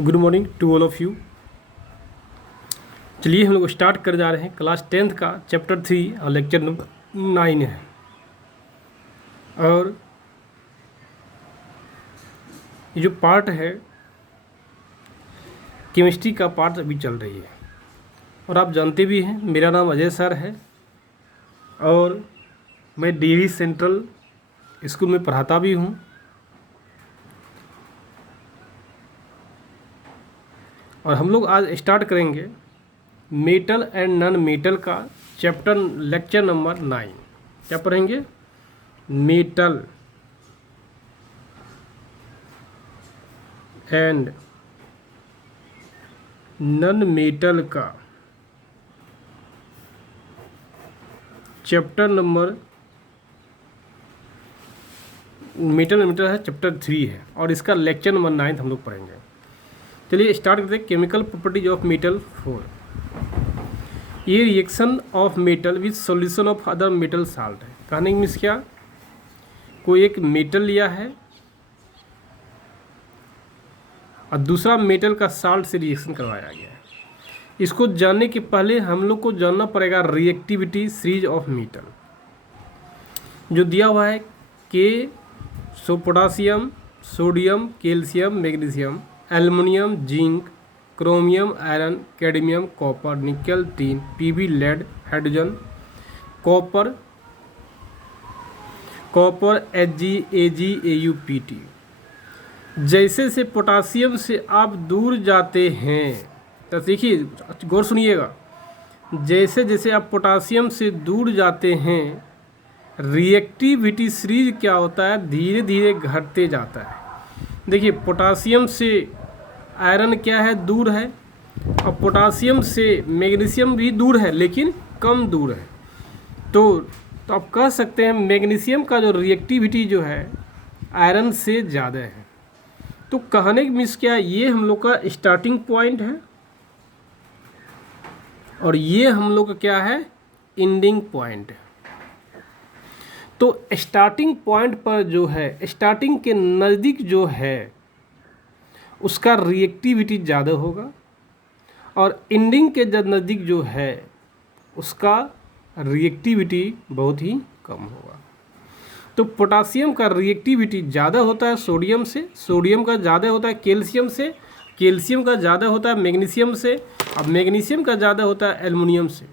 Good morning to all of you. चलिए हम लोग स्टार्ट कर जा रहे हैं क्लास 10th का चैप्टर 3 और लेक्चर नंबर 9 है। और ये जो पार्ट है केमिस्ट्री का पार्ट अभी चल रही है। और आप जानते भी हैं मेरा नाम अजय सर है और मैं डीवी सेंट्रल स्कूल में पढ़ाता भी हूँ। और हम लोग आज स्टार्ट करेंगे मेटल एंड नॉन मेटल का चैप्टर लेक्चर नंबर 9। क्या पढ़ेंगे? मेटल एंड नॉन मेटल का चैप्टर नंबर मेटल है चैप्टर 3 है और इसका लेक्चर नंबर 9 हम लोग पढ़ेंगे। चलिए स्टार्ट करते हैं। Chemical properties of metal 4। ये reaction of metal with solution of other metal salt है। कहने की मीन्स क्या, कोई एक मेटल लिया है और दूसरा मेटल का साल्ट से रिएक्शन करवाया गया है। इसको जानने के पहले हम लोग को जानना पड़ेगा रिएक्टिविटी सीरीज ऑफ मेटल जो दिया हुआ है के। So potassium, sodium, calcium, magnesium, aluminium, zinc, chromium, iron, cadmium, copper, nickel, tin, PB, lead, hydrogen, copper, H G, AU, PT. जैसे से पोटासियम से आप दूर जाते हैं तो देखिए गौर सुनिएगा, जैसे जैसे आप पोटासियम से दूर जाते हैं रिएक्टिविटी सीरीज क्या होता है, धीरे धीरे घटते जाता है। देखिए पोटासियम से आयरन क्या है, दूर है, और पोटासियम से मैग्नीशियम भी दूर है लेकिन कम दूर है। तो आप कह सकते हैं मैग्नीशियम का जो रिएक्टिविटी जो है आयरन से ज़्यादा है। तो कहने की मीन्स क्या है, ये हम लोग का स्टार्टिंग पॉइंट है और ये हम लोग का क्या है, एंडिंग पॉइंट है। तो स्टार्टिंग पॉइंट पर जो है, स्टार्टिंग के नज़दीक जो है उसका रिएक्टिविटी ज़्यादा होगा और एंडिंग के नज़दीक जो है उसका रिएक्टिविटी बहुत ही कम होगा। तो पोटासियम का रिएक्टिविटी ज़्यादा होता है सोडियम से, सोडियम का ज़्यादा होता है कैल्शियम से, कैल्शियम का ज़्यादा होता है मैग्नीशियम से, और मैग्नीशियम का ज़्यादा होता है एल्युमिनियम से,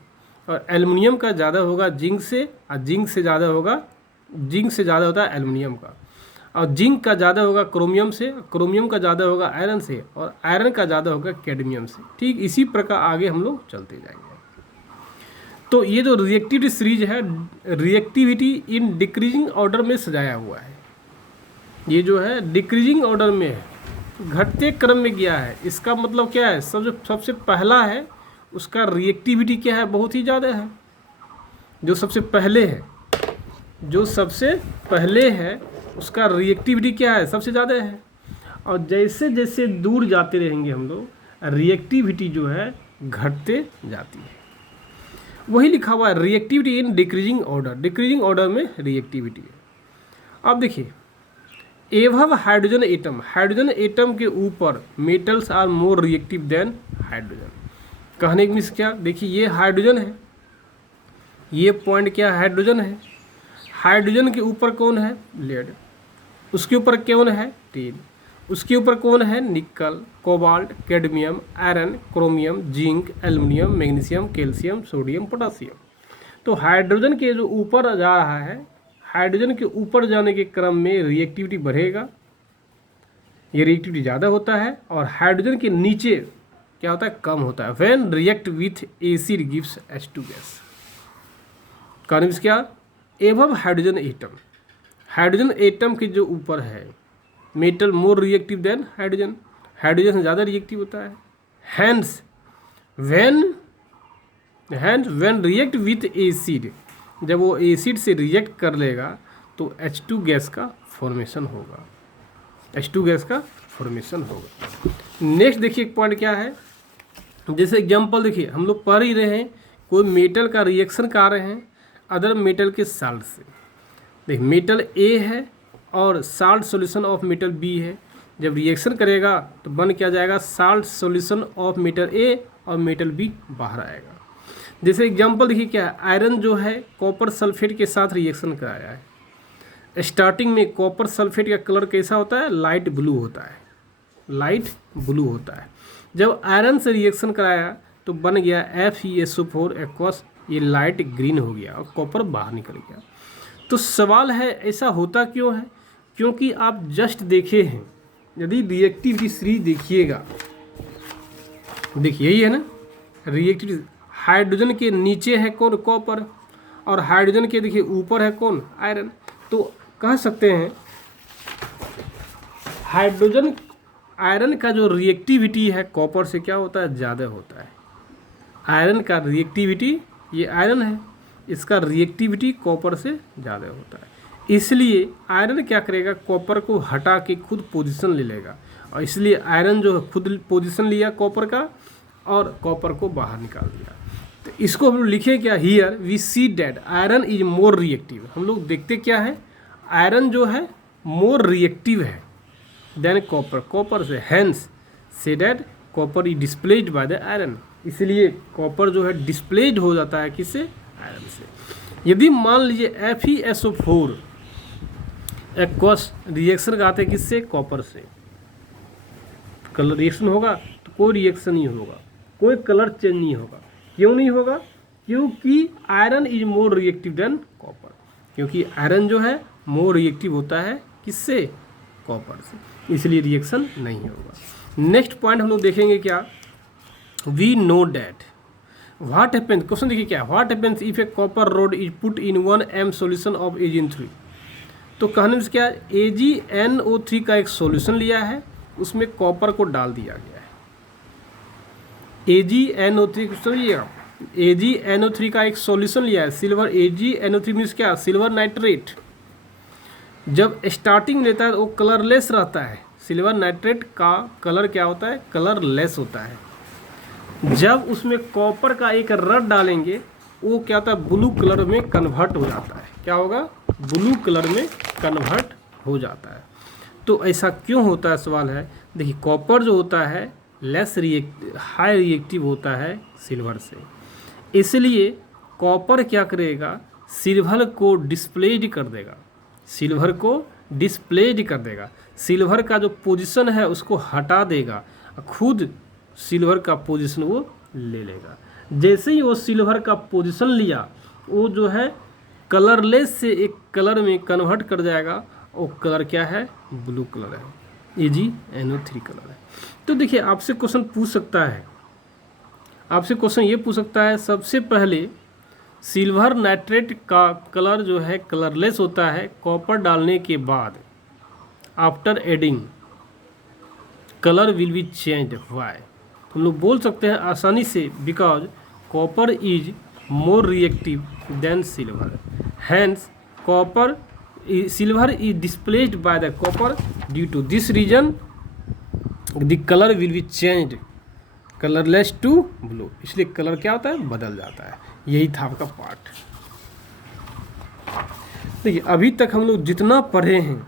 और एल्युमिनियम का ज़्यादा होगा जिंक से, और जिंक से ज़्यादा होता है एल्युमिनियम का, और जिंक का ज़्यादा होगा क्रोमियम से, क्रोमियम का ज़्यादा होगा आयरन से, और आयरन का ज़्यादा होगा कैडमियम से। ठीक इसी प्रकार आगे हम लोग चलते जाएंगे। तो ये जो रिएक्टिविटी सीरीज है, रिएक्टिविटी इन डिक्रीजिंग ऑर्डर में सजाया हुआ है। ये जो है डिक्रीजिंग ऑर्डर में है, घटते क्रम में गया है। इसका मतलब क्या है, सबसे पहला है उसका रिएक्टिविटी क्या है, बहुत ही ज़्यादा है। जो सबसे पहले है उसका रिएक्टिविटी क्या है, सबसे ज़्यादा है। और जैसे जैसे दूर जाते रहेंगे हम लोग, रिएक्टिविटी जो है घटते जाती है। वही लिखा हुआ है reactivity in decreasing order, decreasing order में रिएक्टिविटी है। अब देखिए एवब हाइड्रोजन एटम के ऊपर metals are more reactive than hydrogen. कहने की मीन्स क्या, देखिए ये हाइड्रोजन है, ये पॉइंट क्या है, हाइड्रोजन है। हाइड्रोजन के ऊपर कौन है, लेड। उसके ऊपर कौन है, टीन। उसके ऊपर कौन है, निकल, cobalt, cadmium, iron, chromium, zinc, aluminium, magnesium, calcium, sodium, potassium. तो हाइड्रोजन के जो ऊपर जा रहा है, हाइड्रोजन के ऊपर जाने के क्रम में रिएक्टिविटी बढ़ेगा, ये रिएक्टिविटी ज़्यादा होता है। और हाइड्रोजन के नीचे क्या होता है, कम होता है। When react with acid gives H2 gas. कहने में क्या, एवब हाइड्रोजन एटम के जो ऊपर है metal more reactive than hydrogen, hydrogen से ज़्यादा रिएक्टिव होता है। Hence when react with acid, जब वो एसिड से रिएक्ट कर लेगा तो H2 गैस का फॉर्मेशन होगा, नेक्स्ट देखिए एक पॉइंट क्या है, जैसे एग्जांपल देखिए हम लोग पढ़ ही रहे हैं, कोई मेटल का रिएक्शन कर रहे हैं अदर मेटल के साल्ट से। देख मेटल ए है और salt solution of metal B है, जब रिएक्शन करेगा तो बन क्या जाएगा, salt solution of metal A और मेटल बी बाहर आएगा। जैसे एग्जांपल देखिए क्या है, आयरन जो है कॉपर सल्फेट के साथ रिएक्शन कराया है। स्टार्टिंग में कॉपर सल्फेट का कलर कैसा होता है, लाइट ब्लू होता है, लाइट ब्लू होता है। जब आयरन से रिएक्शन कराया तो बन गया FeSO4 एक्वस, ये लाइट ग्रीन हो गया और कॉपर बाहर निकल गया। तो सवाल है ऐसा होता क्यों है, क्योंकि आप जस्ट देखे हैं, यदि रिएक्टिविटी सीरीज देखिएगा, देखिए यही है ना रिएक्टिविटी, हाइड्रोजन के नीचे है कौन, कॉपर, और हाइड्रोजन के देखिए ऊपर है कौन, आयरन। तो कह सकते हैं हाइड्रोजन आयरन का जो रिएक्टिविटी है कॉपर से क्या होता है, ज़्यादा होता है। आयरन का रिएक्टिविटी, ये आयरन है, इसका रिएक्टिविटी कॉपर से ज़्यादा होता है। इसलिए आयरन क्या करेगा, कॉपर को हटा के खुद पोजीशन ले लेगा, और इसलिए आयरन जो है खुद पोजीशन लिया कॉपर का और कॉपर को बाहर निकाल दिया। तो इसको हम लोग लिखे क्या, here we see that iron is more reactive. हम लोग देखते क्या है, आयरन जो है मोर रिएक्टिव है देन कॉपर, कॉपर से, हैंस से that copper is displaced by the iron. इसलिए कॉपर जो है डिस्प्लेस्ड हो जाता है किससे, आयरन से। यदि मान लीजिए FeSO4 एक्वस रिएक्शन कराते हैं किससे, कॉपर से, कलर रिएक्शन होगा तो कोई रिएक्शन नहीं होगा, कोई कलर चेंज नहीं होगा। क्यों नहीं होगा, क्योंकि iron is more reactive than copper, क्योंकि आयरन जो है मोर रिएक्टिव होता है किससे, कॉपर से, इसलिए रिएक्शन नहीं होगा। नेक्स्ट पॉइंट हम लोग देखेंगे क्या, we know that what happens, question देखिए क्या, what happens if a copper rod is put in 1m solution of AgN3। तो कहने में क्या, AgNO3 का एक सॉल्यूशन लिया है, उसमें कॉपर को डाल दिया गया है। AgNO3 समझिएगा, AgNO3 का एक सॉल्यूशन लिया है, सिल्वर, AgNO3 मीन्स क्या, सिल्वर नाइट्रेट। जब स्टार्टिंग लेता है तो वो कलरलेस रहता है, सिल्वर नाइट्रेट का कलर क्या होता है, कलरलेस होता है। जब उसमें कॉपर का एक रड डालेंगे वो क्या होता है, ब्लू कलर में कन्वर्ट हो जाता है, क्या होगा, ब्लू कलर में कन्वर्ट हो जाता है। तो ऐसा क्यों होता है, सवाल है। देखिए कॉपर जो होता है हाई रिएक्टिव होता है सिल्वर से, इसलिए कॉपर क्या करेगा, सिल्वर को डिस्प्लेड कर देगा, सिल्वर को डिस्प्लेड कर देगा, सिल्वर का जो पोजीशन है उसको हटा देगा, खुद सिल्वर का पोजीशन वो ले लेगा। जैसे ही वो सिल्वर का पोजीशन लिया, वो जो है कलरलेस से एक कलर में कन्वर्ट कर जाएगा, वो कलर क्या है, ब्लू कलर है, AgNO3 कलर है। तो देखिए आपसे क्वेश्चन पूछ सकता है, आपसे क्वेश्चन ये पूछ सकता है, सबसे पहले सिल्वर नाइट्रेट का कलर जो है कलरलेस होता है, कॉपर डालने के बाद after adding colour will be changed, why. हम लोग बोल सकते हैं आसानी से, because copper is more reactive than silver, hence copper silver is displaced by the copper, due to this reason the colour will be changed colourless to blue, इसलिए colour क्या होता है, बदल जाता है। यही था आपका पार्ट। देखिए अभी तक हम लोग जितना पढ़े हैं